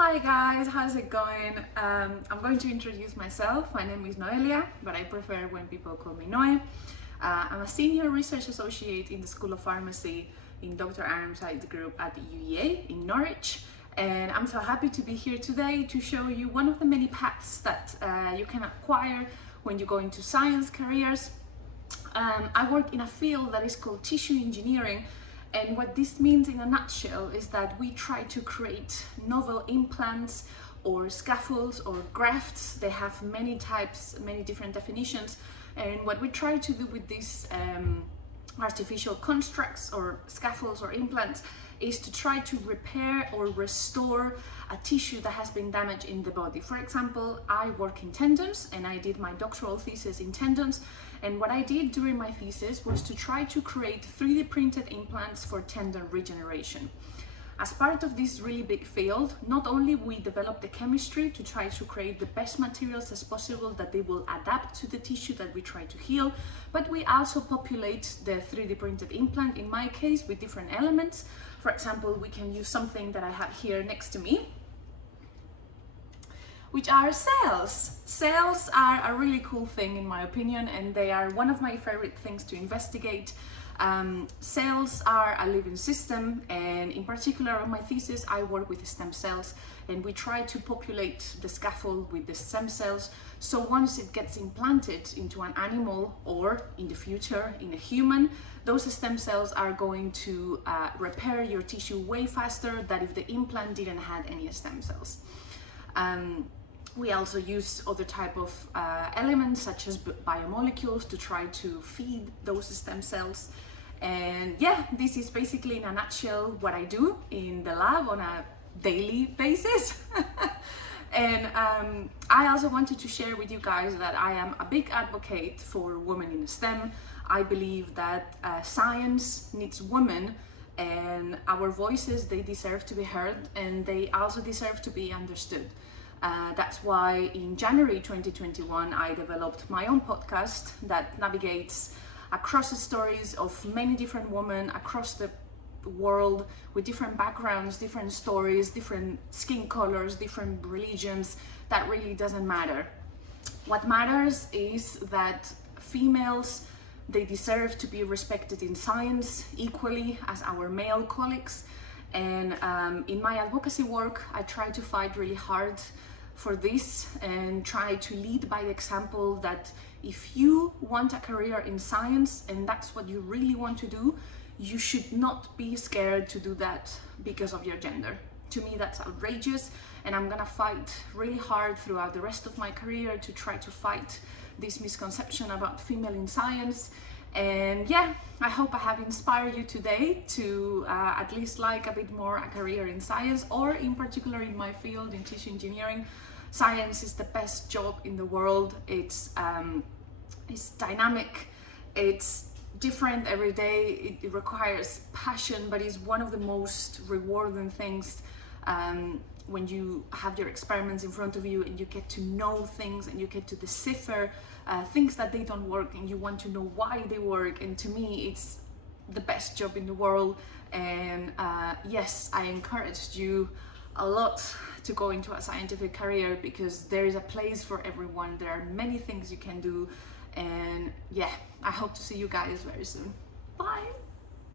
Hi guys, how's it going? I'm going to introduce myself. My name is Noelia, but I prefer when people call me Noe. I'm a senior research associate in the School of Pharmacy in Dr. Aramside's group at the UEA in Norwich. And I'm so happy to be here today to show you one of the many paths that you can acquire when you go into science careers. I work in a field that is called tissue engineering. And what this means in a nutshell is that we try to create novel implants or scaffolds or grafts. They have many types, many different definitions. And what we try to do with these artificial constructs or scaffolds or implants is to try to repair or restore a tissue that has been damaged in the body. For example, I work in tendons and I did my doctoral thesis in tendons. And what I did during my thesis was to try to create 3D printed implants for tendon regeneration. As part of this really big field, not only we develop the chemistry to try to create the best materials as possible that they will adapt to the tissue that we try to heal, but we also populate the 3D printed implant, in my case, with different elements. For example, we can use something that I have here next to me, which are cells. Cells are a really cool thing in my opinion, and they are one of my favorite things to investigate. Cells are a living system, and in particular on my thesis I work with stem cells, and we try to populate the scaffold with the stem cells, so once it gets implanted into an animal or in the future in a human, those stem cells are going to repair your tissue way faster than if the implant didn't have any stem cells. We also use other type of elements such as biomolecules to try to feed those stem cells. And yeah, this is basically in a nutshell what I do in the lab on a daily basis. And I also wanted to share with you guys that I am a big advocate for women in STEM. I believe that science needs women, and our voices, they deserve to be heard, and they also deserve to be understood. That's why in January 2021 I developed my own podcast that navigates across the stories of many different women across the world with different backgrounds, different stories, different skin colors, different religions. That really doesn't matter. What matters is that females, they deserve to be respected in science equally as our male colleagues. And in my advocacy work, I try to fight really hard for this and try to lead by example that if you want a career in science and that's what you really want to do, you should not be scared to do that because of your gender. To me, that's outrageous, and I'm gonna fight really hard throughout the rest of my career to try to fight this misconception about female in science. And yeah, I hope I have inspired you today to at least like a bit more a career in science, or in particular in my field in tissue engineering. Science is the best job in the world. It's dynamic, it's different every day, it requires passion, but it's one of the most rewarding things when you have your experiments in front of you and you get to know things and you get to decipher things that they don't work, and you want to know why they work. And to me, it's the best job in the world. And yes, I encouraged you a lot to go into a scientific career because there is a place for everyone. There are many things you can do, and yeah, I hope to see you guys very soon. Bye.